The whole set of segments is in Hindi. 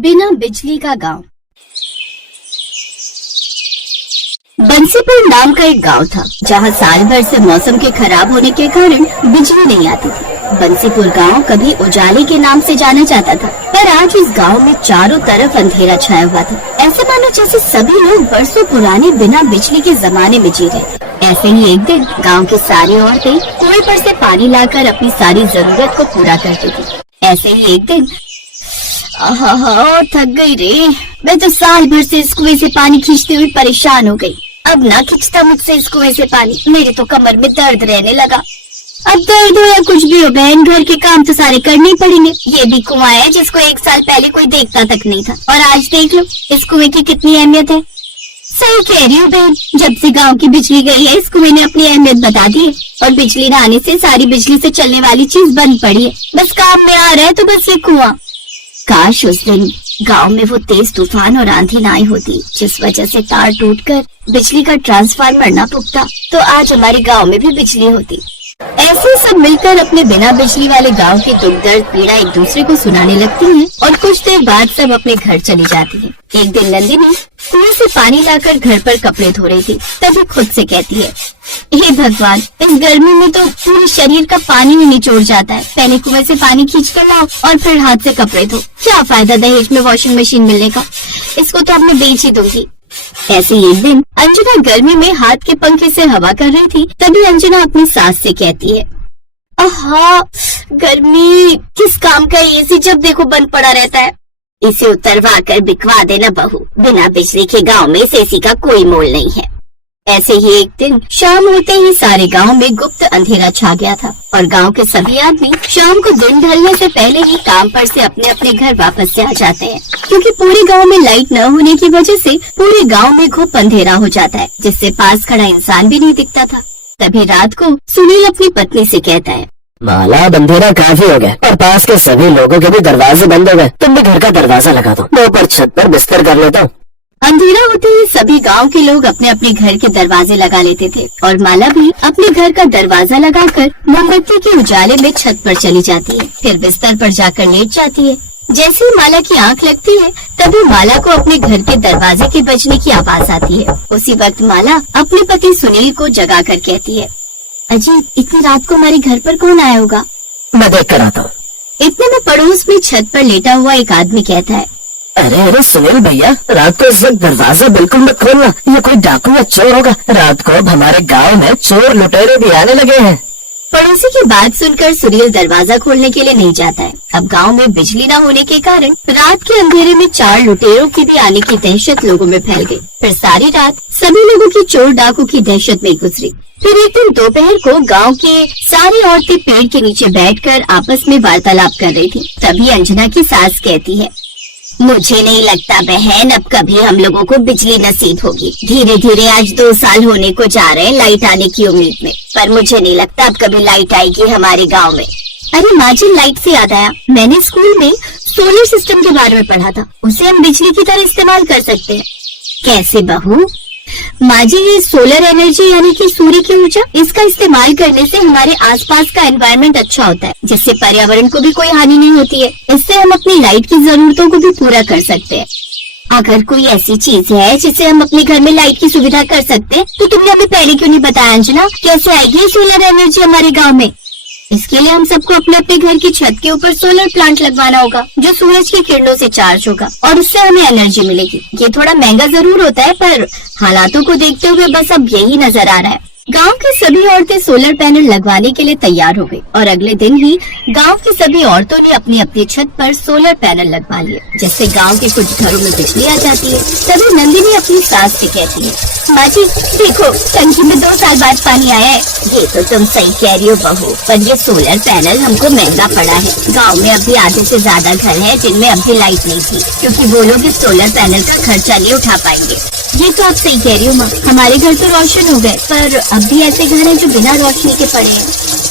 बिना बिजली का गांव। बंसीपुर नाम का एक गांव था जहां साल भर से मौसम के खराब होने के कारण बिजली नहीं आती थी। बंसीपुर गांव कभी उजाले के नाम से जाना जाता था, पर आज इस गांव में चारों तरफ अंधेरा छाया हुआ था। ऐसे मानो जैसे सभी लोग बरसों पुराने बिना बिजली के जमाने में जी रहे थे। ऐसे ही एक दिन गांव की सारी औरतें कुएं पर से पानी लाकर अपनी सारी जरूरत को पूरा करती थी। ऐसे ही एक दिन और थक गई रे, मैं तो साल भर से इस कुएं से पानी खींचते हुए परेशान हो गई। अब ना खींचता मुझसे इस कुएं से पानी, मेरे तो कमर में दर्द रहने लगा। अब दर्द हो या कुछ भी हो बहन, घर के काम तो सारे करने ही पड़ेंगे। ये भी कुआं है जिसको एक साल पहले कोई देखता तक नहीं था, और आज देख लो इस कुएं की कितनी अहमियत है। सही कह रही हूँ बहन, जब से गांव की बिजली गई है इस कुएं ने अपनी अहमियत बता दी है, और बिजली न आने से सारी बिजली से चलने वाली चीज बंद पड़ी है। बस काम में आ रहा है तो बस ये कुआं। काश उस दिन गांव में वो तेज तूफान और आंधी ना आई होती जिस वजह से तार टूटकर बिजली का ट्रांसफार्मर ना फूकता, तो आज हमारे गांव में भी बिजली होती। ऐसे सब मिलकर अपने बिना बिजली वाले गांव की दुख दर्द पीड़ा एक दूसरे को सुनाने लगती हैं, और कुछ देर बाद सब अपने घर चली जाती हैं। एक दिन नंदिनी कुएं से पानी लाकर घर पर कपड़े धो रही थी, तभी खुद से कहती है, हे भगवान, इस गर्मी में तो पूरे शरीर का पानी ही निचोड़ जाता है। पहले कुएं से पानी खींच कर लाओ और फिर हाथ से कपड़े धो। क्या फायदा दहेज में वॉशिंग मशीन मिलने का, इसको तो अब मैं बेच ही दूंगी। ऐसे एक दिन अंजना गर्मी में हाथ के पंखे से हवा कर रही थी, तभी अंजना अपनी सास से कहती है, आहा, गर्मी किस काम का एसी जब देखो बंद पड़ा रहता है। इसे उतरवा कर बिकवा देना बहू, बिना बिजली के गांव में इस एसी का कोई मोल नहीं है। ऐसे ही एक दिन शाम होते ही सारे गांव में गुप्त अंधेरा छा गया था, और गांव के सभी आदमी शाम को दिन ढलने से पहले ही काम पर से अपने अपने घर वापस से आ जाते हैं, क्योंकि पूरे गांव में लाइट न होने की वजह से पूरे गांव में घुप अंधेरा हो जाता है, जिससे पास खड़ा इंसान भी नहीं दिखता था। तभी रात को सुनील अपनी पत्नी से कहता है, माला, अंधेरा काफी हो गया और पास के सभी लोगों के भी दरवाजे बंद हो गए, तुम भी घर का दरवाजा लगा दो, मैं ऊपर छत पर बिस्तर कर लेता हूँ। अंधेरा होते ही सभी गांव के लोग अपने अपने घर के दरवाजे लगा लेते थे, और माला भी अपने घर का दरवाजा लगाकर मोमबत्ती के उजाले में छत पर चली जाती है, फिर बिस्तर पर जाकर लेट जाती है। जैसे ही माला की आंख लगती है तभी माला को अपने घर के दरवाजे के बजने की आवाज आती है। उसी वक्त माला अपने पति सुनील को जगा कर कहती है, अजी, इतनी रात को हमारे घर पर कौन आया होगा? मैं देख कर आता हूँ। इतने में पड़ोस में छत पर लेटा हुआ एक आदमी कहता है, अरे अरे सुनील भैया, रात को इस वक्त दरवाजा बिल्कुल मत खोलना, ये कोई डाकू या चोर होगा। रात को अब हमारे गांव में चोर लुटेरे भी आने लगे हैं। पड़ोसी की बात सुनकर सुनील दरवाजा खोलने के लिए नहीं जाता है। अब गांव में बिजली न होने के कारण रात के अंधेरे में 4 लुटेरों की भी आने की दहशत लोगों में फैल गई। फिर सारी रात सभी लोगों की चोर डाकू की दहशत में गुजरी। फिर एक दिन दोपहर को गांव के सारी औरतें पेड़ के नीचे बैठकर आपस में वार्तालाप कर रही थी। तभी अंजना की सास कहती है, मुझे नहीं लगता बहन अब कभी हम लोगों को बिजली नसीब होगी। धीरे धीरे आज 2 साल होने को जा रहे हैं लाइट आने की उम्मीद में, पर मुझे नहीं लगता अब कभी लाइट आएगी हमारे गांव में। अरे माँ जी, लाइट से याद आया, मैंने स्कूल में सोलर सिस्टम के बारे में पढ़ा था, उसे हम बिजली की तरह इस्तेमाल कर सकते हैं। कैसे बहू? माँ जी, ये सोलर एनर्जी यानी कि सूर्य की ऊर्जा, इसका इस्तेमाल करने से हमारे आसपास का एनवायरनमेंट अच्छा होता है, जिससे पर्यावरण को भी कोई हानि नहीं होती है। इससे हम अपनी लाइट की जरूरतों को भी पूरा कर सकते हैं। अगर कोई ऐसी चीज है जिससे हम अपने घर में लाइट की सुविधा कर सकते हैं, तो तुमने हमें पहले क्यों नहीं बताया अंजना? कैसे आएगी सोलर एनर्जी हमारे गाँव में? इसके लिए हम सबको अपने अपने घर की छत के ऊपर सोलर प्लांट लगवाना होगा, जो सूरज की किरणों से चार्ज होगा, और उससे हमें एनर्जी मिलेगी। ये थोड़ा महंगा जरूर होता है, पर हालातों को देखते हुए बस अब यही नजर आ रहा है। गांव की सभी औरतें सोलर पैनल लगवाने के लिए तैयार हो गई, और अगले दिन ही गांव की सभी औरतों ने अपनी अपनी छत पर सोलर पैनल लगवा लिए, जिससे गांव के कुछ घरों में बिजली आ जाती है। तभी नंदिनी अपनी सास से कहती है, माँ जी देखो, टंकी में 2 साल बाद पानी आया है। ये तो तुम सही कह रही हो बहू, पर ये सोलर पैनल हमको महंगा पड़ा है। गाँव में अभी आधे से ज्यादा घर है जिनमें अभी लाइट नहीं थी, क्योंकि वो लोग इस सोलर पैनल का खर्चा नहीं उठा पाएंगे। ये तो आप सही कह रही हो माँ, हमारे घर तो रोशन हो गए, पर अब भी ऐसे घर हैं जो बिना रोशनी के पड़े हैं।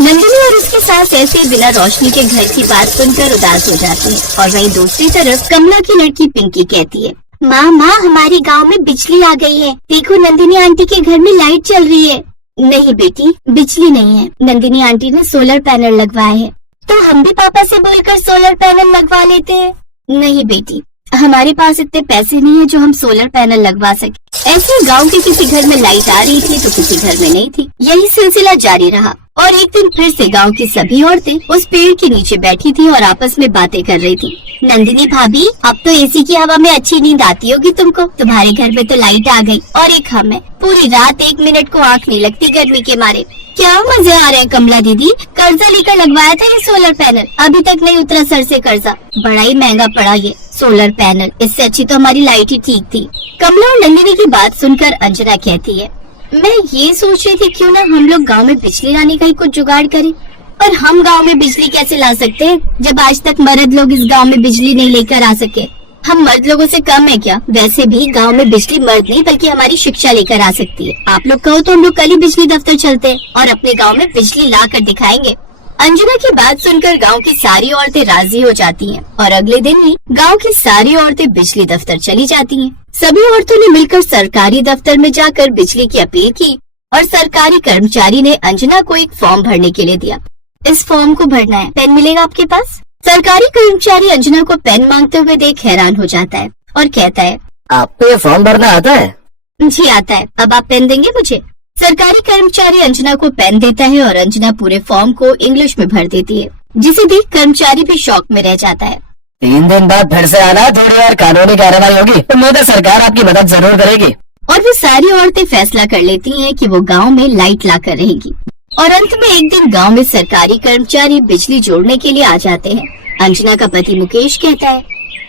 नंदिनी और उसके सास ऐसे बिना रोशनी के घर की बात सुनकर उदास हो जाती है, और वहीं दूसरी तरफ कमला की लड़की पिंकी कहती है, माँ हमारे गांव में बिजली आ गई है, देखो नंदिनी आंटी के घर में लाइट चल रही है। नहीं बेटी, बिजली नहीं है, नंदिनी आंटी ने सोलर पैनल लगवाए हैं। तो हम भी पापा से बोलकर सोलर पैनल लगवा लेते हैं। नहीं बेटी, हमारे पास इतने पैसे नहीं है जो हम सोलर पैनल लगवा सके। ऐसे गांव के किसी घर में लाइट आ रही थी तो किसी घर में नहीं थी। यही सिलसिला जारी रहा और एक दिन फिर से गांव की सभी औरतें उस पेड़ के नीचे बैठी थी और आपस में बातें कर रही थी। नंदिनी भाभी, अब तो एसी की हवा में अच्छी नींद आती होगी तुमको। तुम्हारे घर में तो लाइट आ गई और एक हम है, पूरी रात 1 मिनट को आँख नहीं लगती गर्मी के मारे। क्या मजे आ रहे हैं कमला दीदी, कर्जा लेकर लगवाया था ये सोलर पैनल, अभी तक नहीं उतरा सर से कर्जा। बड़ा ही महंगा पड़ा ये सोलर पैनल, इससे अच्छी तो हमारी लाइट ही ठीक थी। कमला और नंदिनी की बात सुनकर अंजना कहती है, मैं ये सोच रही थी क्यों ना हम लोग गांव में बिजली लाने का ही कुछ जुगाड़ करें। पर हम गांव में बिजली कैसे ला सकते हैं जब आज तक मर्द लोग इस गांव में बिजली नहीं लेकर आ सके। हम मर्द लोगों से कम है क्या? वैसे भी गांव में बिजली मर्द नहीं बल्कि हमारी शिक्षा लेकर आ सकती है। आप लोग कहो तो हम लोग कल ही बिजली दफ्तर चलते हैं और अपने गांव में बिजली ला कर दिखाएंगे। अंजना की बात सुनकर गांव की सारी औरतें राजी हो जाती हैं और अगले दिन ही गांव की सारी औरतें बिजली दफ्तर चली जाती हैं। सभी औरतों ने मिलकर सरकारी दफ्तर में जाकर बिजली की अपील की और सरकारी कर्मचारी ने अंजना को एक फॉर्म भरने के लिए दिया। इस फॉर्म को भरना है, पेन मिलेगा आपके पास? सरकारी कर्मचारी अंजना को पेन मांगते हुए देख हैरान हो जाता है और कहता है, आपको ये फॉर्म भरना आता है? जी आता है। अब आप पेन देंगे मुझे? सरकारी कर्मचारी अंजना को पेन देता है और अंजना पूरे फॉर्म को इंग्लिश में भर देती है, जिसे देख कर्मचारी भी शॉक में रह जाता है। 3 दिन बाद फिर से आना, थोड़ी और कानूनी कार्रवाई होगी, उम्मीद है सरकार आपकी मदद जरूर करेगी। और वो सारी औरतें फैसला कर लेती हैं कि वो गांव में लाइट लाकर रहेगी। और अंत में एक दिन गांव में सरकारी कर्मचारी बिजली जोड़ने के लिए आ जाते हैं। अंजना का पति मुकेश कहता है,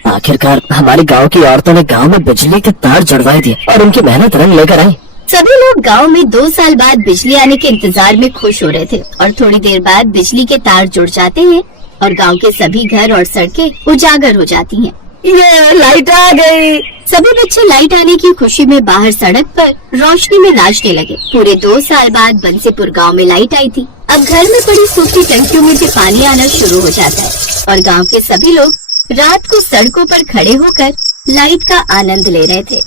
आखिरकार हमारे गांव की औरतों ने गांव में बिजली के तार जड़वाए दिए और उनकी मेहनत रंग लेकर आई। सभी लोग गांव में 2 साल बाद बिजली आने के इंतजार में खुश हो रहे थे और थोड़ी देर बाद बिजली के तार जुड़ जाते हैं और गांव के सभी घर और सड़कें उजागर हो जाती हैं। ये लाइट आ गई। सभी बच्चे लाइट आने की खुशी में बाहर सड़क पर रोशनी में नाचने लगे। पूरे 2 साल बाद बंसीपुर गांव में लाइट आई थी। अब घर में पड़ी सूखी टंकियों में से पानी आना शुरू हो जाता है और गांव के सभी लोग रात को सड़कों पर खड़े होकर लाइट का आनंद ले रहे थे।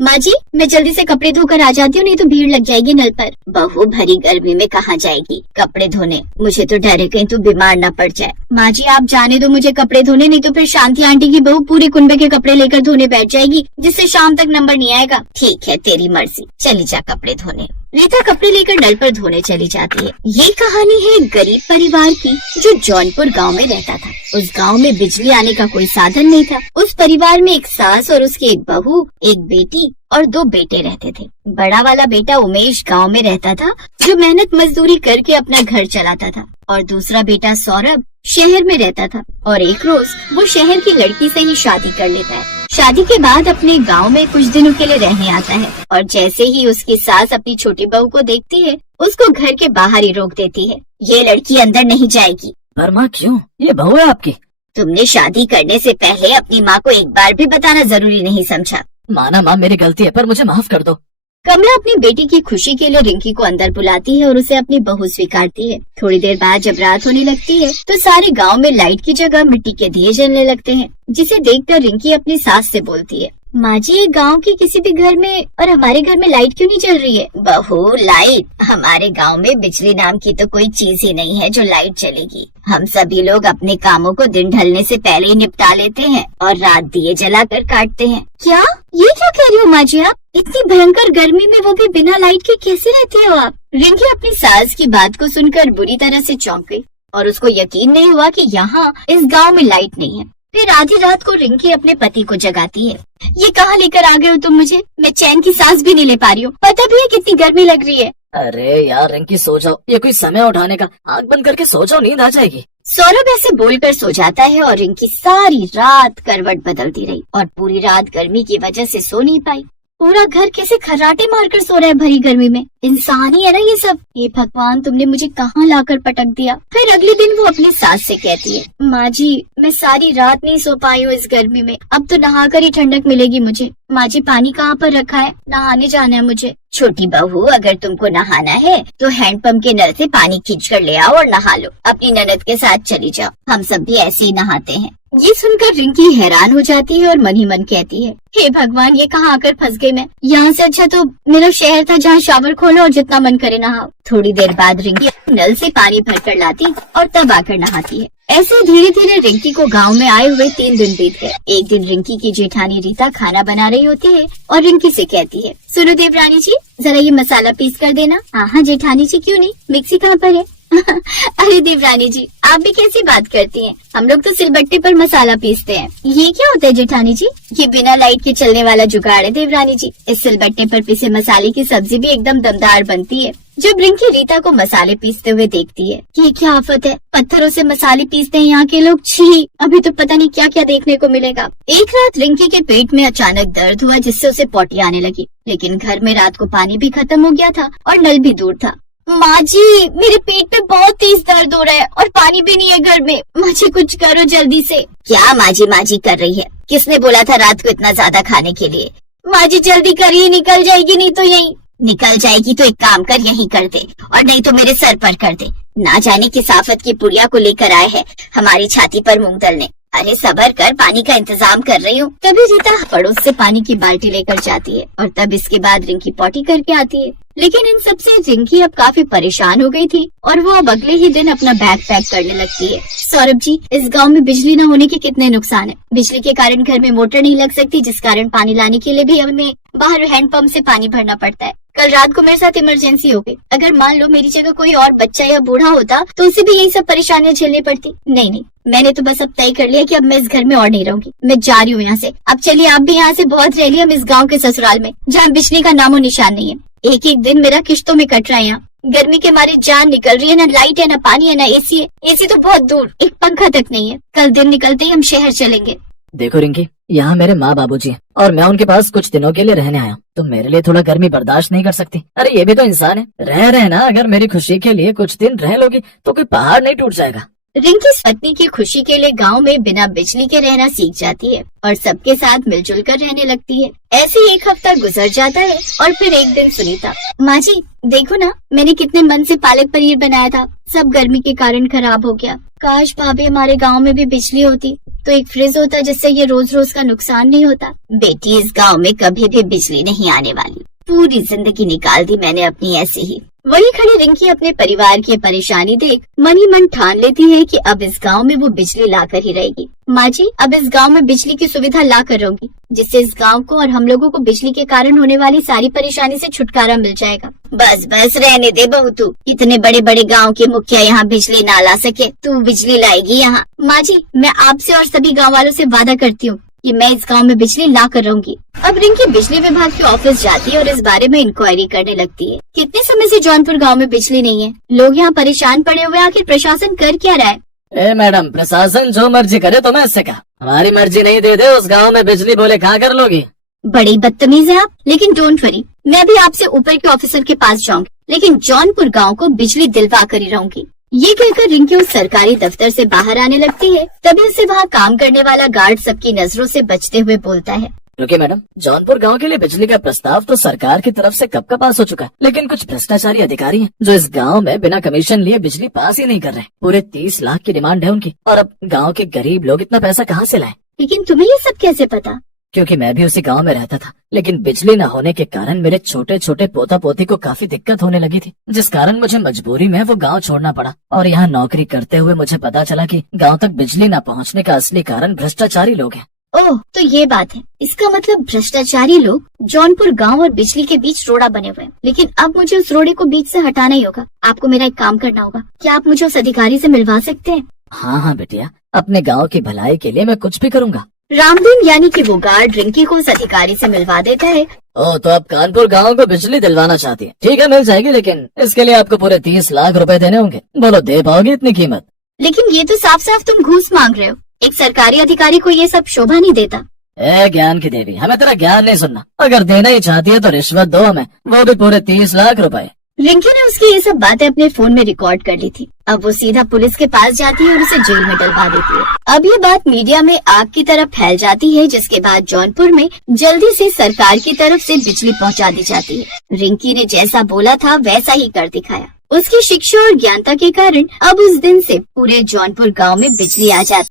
माँ जी, मैं जल्दी से कपड़े धोकर आ जाती हूँ, नहीं तो भीड़ लग जाएगी नल पर। बहू भरी गर्मी में कहाँ जाएगी कपड़े धोने? मुझे तो डर है कहीं तू बीमार न पड़ जाए। माँ जी आप जाने दो मुझे कपड़े धोने, नहीं तो फिर शांति आंटी की बहू पूरे कुनबे के कपड़े लेकर धोने बैठ जाएगी, जिससे शाम तक नंबर नहीं आएगा। ठीक है तेरी मर्जी, चली जा कपड़े धोने। रीता कपड़े लेकर नल पर धोने चली जाती है। ये कहानी है एक गरीब परिवार की जो जौनपुर गांव में रहता था। उस गांव में बिजली आने का कोई साधन नहीं था। उस परिवार में एक सास और उसकी एक बहू, एक बेटी और 2 बेटे रहते थे। बड़ा वाला बेटा उमेश गांव में रहता था, जो मेहनत मजदूरी करके अपना घर चलाता था, और दूसरा बेटा सौरभ शहर में रहता था और एक रोज वो शहर की लड़की से ही शादी कर लेता है। शादी के बाद अपने गांव में कुछ दिनों के लिए रहने आता है और जैसे ही उसकी सास अपनी छोटी बहू को देखती है, उसको घर के बाहर ही रोक देती है। ये लड़की अंदर नहीं जाएगी। पर माँ क्यों? ये बहू है आपकी। तुमने शादी करने से पहले अपनी माँ को एक बार भी बताना जरूरी नहीं समझा। माना माँ मेरी गलती है, पर मुझे माफ कर दो। कमला अपनी बेटी की खुशी के लिए रिंकी को अंदर बुलाती है और उसे अपनी बहू स्वीकारती है। थोड़ी देर बाद जब रात होने लगती है तो सारे गांव में लाइट की जगह मिट्टी के दिए जलने लगते हैं, जिसे देखकर रिंकी अपनी सास से बोलती है, माँ जी गांव के किसी भी घर में और हमारे घर में लाइट क्यों नहीं चल रही है? बहू लाइट? हमारे गांव में बिजली नाम की तो कोई चीज ही नहीं है जो लाइट चलेगी। हम सभी लोग अपने कामों को दिन ढलने से पहले ही निपटा लेते हैं और रात दिए जलाकर काटते हैं। क्या? ये क्या कह रही हो माँ जी आप? इतनी भयंकर गर्मी में वो भी बिना लाइट के कैसे रहती हो आप? रिंकी अपनी सास की बात को सुनकर बुरी तरह से चौंक गई और उसको यकीन नहीं हुआ कि यहाँ इस गांव में लाइट नहीं है। फिर आधी रात को रिंकी अपने पति को जगाती है। ये कहाँ लेकर आ गए हो तुम मुझे? मैं चैन की सांस भी नहीं ले पा रही हूँ। पता भी है कितनी गर्मी लग रही है। अरे यार रिंकी सो जाओ, ये कोई समय उठाने का? आँख बंद करके सो जाओ, नींद आ जाएगी। सौरभ ऐसे बोलकर सो जाता है और रिंकी सारी रात करवट बदलती रही और पूरी रात गर्मी की वजह से सो नहीं पाई। पूरा घर कैसे खर्राटे मारकर सो रहा है भरी गर्मी में। इंसान ही है ना ये सब। ये भगवान तुमने मुझे कहाँ लाकर पटक दिया। फिर अगले दिन वो अपनी सास से कहती है, माँ जी मैं सारी रात नहीं सो पाई हूँ इस गर्मी में, अब तो नहाकर ही ठंडक मिलेगी मुझे। माँ जी पानी कहाँ पर रखा है? नहाने जाना है मुझे। छोटी बहू अगर तुमको नहाना है तो हैंडपंप के नल से पानी खींच कर ले आओ और नहा लो। अपनी ननद के साथ चली जाओ, हम सब भी ऐसे ही नहाते हैं। ये सुनकर रिंकी हैरान हो जाती है और मन ही मन कहती है, हे भगवान, ये कहाँ आकर फंस गई मैं। यहाँ से अच्छा तो मेरा शहर था जहाँ शावर खोलो और जितना मन करे नहाओ। थोड़ी देर बाद रिंकी नल से पानी भरकर लाती और तब आकर नहाती है। ऐसे धीरे धीरे रिंकी को गांव में आए हुए 3 दिन बीत गए। एक दिन रिंकी की जेठानी रीता खाना बना रही होती है और रिंकी से कहती है, सुनो देवरानी जी, जरा ये मसाला पीस कर देना। हाँ जेठानी जी, क्यों नहीं, मिक्सी कहाँ पर है? अरे देवरानी जी, आप भी कैसी बात करती हैं? हम लोग तो सिलबट्टे पर मसाला पीसते हैं। ये क्या होता है जेठानी जी? ये बिना लाइट के चलने वाला जुगाड़ है देवरानी जी। इस सिलबट्टे पर पिसे मसाले की सब्जी भी एकदम दमदार बनती है। जब रिंकी रीता को मसाले पीसते हुए देखती है, ये क्या आफत है, पत्थरों से मसाले पीसते हैं यहाँ के लोग, छी, अभी तो पता नहीं क्या क्या देखने को मिलेगा। एक रात रिंकी के पेट में अचानक दर्द हुआ जिससे उसे पोटी आने लगी, लेकिन घर में रात को पानी भी खत्म हो गया था और नल भी दूर था। माँ जी, मेरे पेट में बहुत तेज दर्द हो रहा है और पानी भी नहीं है घर में। माँ जी कुछ करो जल्दी से। क्या माँ जी कर रही है? किसने बोला था रात को इतना ज्यादा खाने के लिए? माँ जी जल्दी करिए, निकल जाएगी नहीं तो यहीं। निकल जाएगी तो एक काम कर, यहीं कर दे, और नहीं तो मेरे सर पर कर दे। ना जाने किस आफत की पुड़िया को लेकर आए हैं हमारी छाती पर मूंग दलने। अरे सबर कर, पानी का इंतजाम कर रही हूँ। तभी रीता पड़ोस से पानी की बाल्टी लेकर जाती है और तब इसके बाद रिंकी पॉटी करके आती है। लेकिन इन सब से रिंकी अब काफी परेशान हो गई थी और वो अब अगले ही दिन अपना बैग पैक करने लगती है। सौरभ जी, इस गांव में बिजली न होने के कितने नुकसान है। बिजली के कारण घर में मोटर नहीं लग सकती, जिस कारण पानी लाने के लिए भी हमें बाहर हैंडपंप से पानी भरना पड़ता है। कल रात को मेरे साथ इमरजेंसी हो गई। अगर मान लो मेरी जगह कोई और बच्चा या बूढ़ा होता तो उसे भी यही सब परेशानियां झेलनी पड़ती। नहीं, मैंने तो बस अब तय कर लिया कि अब मैं इस घर में और नहीं रहूंगी। मैं जा रही हूँ यहाँ से। अब चलिए आप भी यहाँ से बहुत रह लिया, हम इस गाँव के ससुराल में जहाँ बिजली का नामो निशान नहीं है। एक एक दिन मेरा किश्तों में कट रहा है। यहाँ गर्मी के मारे जान निकल रही है, न लाइट है, न पानी है, न एसी है। एसी तो बहुत दूर, एक पंखा तक नहीं है। कल दिन निकलते ही हम शहर चलेंगे। देखो रिंकी, यहाँ मेरे माँ बाबूजी हैं और मैं उनके पास कुछ दिनों के लिए रहने आया हूँ। तुम मेरे लिए थोड़ा गर्मी बर्दाश्त नहीं कर सकती? अरे ये भी तो इंसान है, रह रहे ना। अगर मेरी खुशी के लिए कुछ दिन रह लोगी तो कोई पहाड़ नहीं टूट जाएगा। रिंकी पत्नी की खुशी के लिए गांव में बिना बिजली के रहना सीख जाती है और सबके साथ मिलजुल कर रहने लगती है। ऐसे ही 1 हफ्ता गुजर जाता है और फिर एक दिन सुनीता, माँ जी देखो ना, मैंने कितने मन से पालक पनीर बनाया था, सब गर्मी के कारण खराब हो गया। काश भाभी हमारे गांव में भी बिजली होती तो एक फ्रिज होता जिससे ये रोज रोज का नुकसान नहीं होता। बेटी, इस गाँव में कभी भी बिजली नहीं आने वाली। पूरी जिंदगी निकाल दी मैंने अपनी ऐसे ही। वही खड़ी रिंकी अपने परिवार की परेशानी देख मन ही मन ठान लेती है कि अब इस गांव में वो बिजली लाकर ही रहेगी। माँ जी, अब इस गांव में बिजली की सुविधा ला कर रहूंगी, जिससे इस गांव को और हम लोगों को बिजली के कारण होने वाली सारी परेशानी से छुटकारा मिल जाएगा। बस बस रहने दे बहू, तू इतने बड़े बड़े गांव के मुखिया यहाँ बिजली ना ला सके, तू बिजली लाएगी यहाँ। माँ जी, मैं आपसे और सभी गाँव वालों से वादा करती हूँ कि मैं इस गांव में बिजली ला कर रहूंगी। अब रिंकी बिजली विभाग के ऑफिस जाती है और इस बारे में इंक्वायरी करने लगती है। कितने समय से जौनपुर गांव में बिजली नहीं है, लोग यहाँ परेशान पड़े हुए, आखिर प्रशासन कर क्या रहा है? ए मैडम, प्रशासन जो मर्जी करे तो मैं इससे कहा, हमारी मर्जी नहीं दे दे उस गाँव में बिजली, बोले कहाँ कर लोगी? बड़ी बदतमीज है आप। लेकिन डोंट वरी, मैं भी आपसे ऊपर के ऑफिसर के पास जाऊंगी, लेकिन जौनपुर गाँव को बिजली दिलवा कर ही रहूंगी। ये कहकर रिंकी उस सरकारी दफ्तर से बाहर आने लगती है। तभी उसे वहाँ काम करने वाला गार्ड सबकी नजरों से बचते हुए बोलता है, रुकिए मैडम, जौनपुर गांव के लिए बिजली का प्रस्ताव तो सरकार की तरफ से कब का पास हो चुका है, लेकिन कुछ भ्रष्टाचारी अधिकारी हैं जो इस गांव में बिना कमीशन लिए बिजली पास ही नहीं कर रहे। पूरे 30 लाख की डिमांड है उनकी, और अब गांव के गरीब लोग इतना पैसा कहाँ से लाए? लेकिन तुम्हें ये सब कैसे पता? क्योंकि मैं भी उसी गांव में रहता था, लेकिन बिजली न होने के कारण मेरे छोटे छोटे पोता पोती को काफी दिक्कत होने लगी थी, जिस कारण मुझे मजबूरी में वो गांव छोड़ना पड़ा। और यहाँ नौकरी करते हुए मुझे पता चला कि गांव तक बिजली न पहुंचने का असली कारण भ्रष्टाचारी लोग हैं। ओह, तो ये बात है। इसका मतलब भ्रष्टाचारी लोग जौनपुर गांव और बिजली के बीच रोड़ा बने हुए हैं। लेकिन अब मुझे उस रोड़े को बीच से हटाना ही होगा। आपको मेरा एक काम करना होगा। क्या आप मुझे उस अधिकारी से मिलवा सकते हैं? हाँ बेटिया, अपने गाँव की भलाई के लिए मैं कुछ भी करूँगा। रामदीन यानी कि वो गार्ड रिंकी को उस अधिकारी से मिलवा देता है। ओह, तो आप कानपुर गांव को बिजली दिलवाना चाहती हैं? ठीक है, मिल जाएगी, लेकिन इसके लिए आपको पूरे 30 लाख रुपए देने होंगे। बोलो, दे पाओगे इतनी कीमत? लेकिन ये तो साफ साफ तुम घूस मांग रहे हो। एक सरकारी अधिकारी को ये सब शोभा नहीं देता। ए ज्ञान की देवी, हमें तेरा ज्ञान नहीं सुनना। अगर देना ही चाहती है तो रिश्वत दो हमें, वो भी पूरे 30 लाख रुपए। रिंकी ने उसकी ये सब बातें अपने फोन में रिकॉर्ड कर ली थी। अब वो सीधा पुलिस के पास जाती है और उसे जेल में डलवा देती है। अब ये बात मीडिया में आग की तरह फैल जाती है, जिसके बाद जौनपुर में जल्दी से सरकार की तरफ से बिजली पहुंचा दी जाती है। रिंकी ने जैसा बोला था वैसा ही कर दिखाया। उसकी शिक्षा और ज्ञानता के कारण अब उस दिन से पूरे जौनपुर गांव में बिजली आ जाती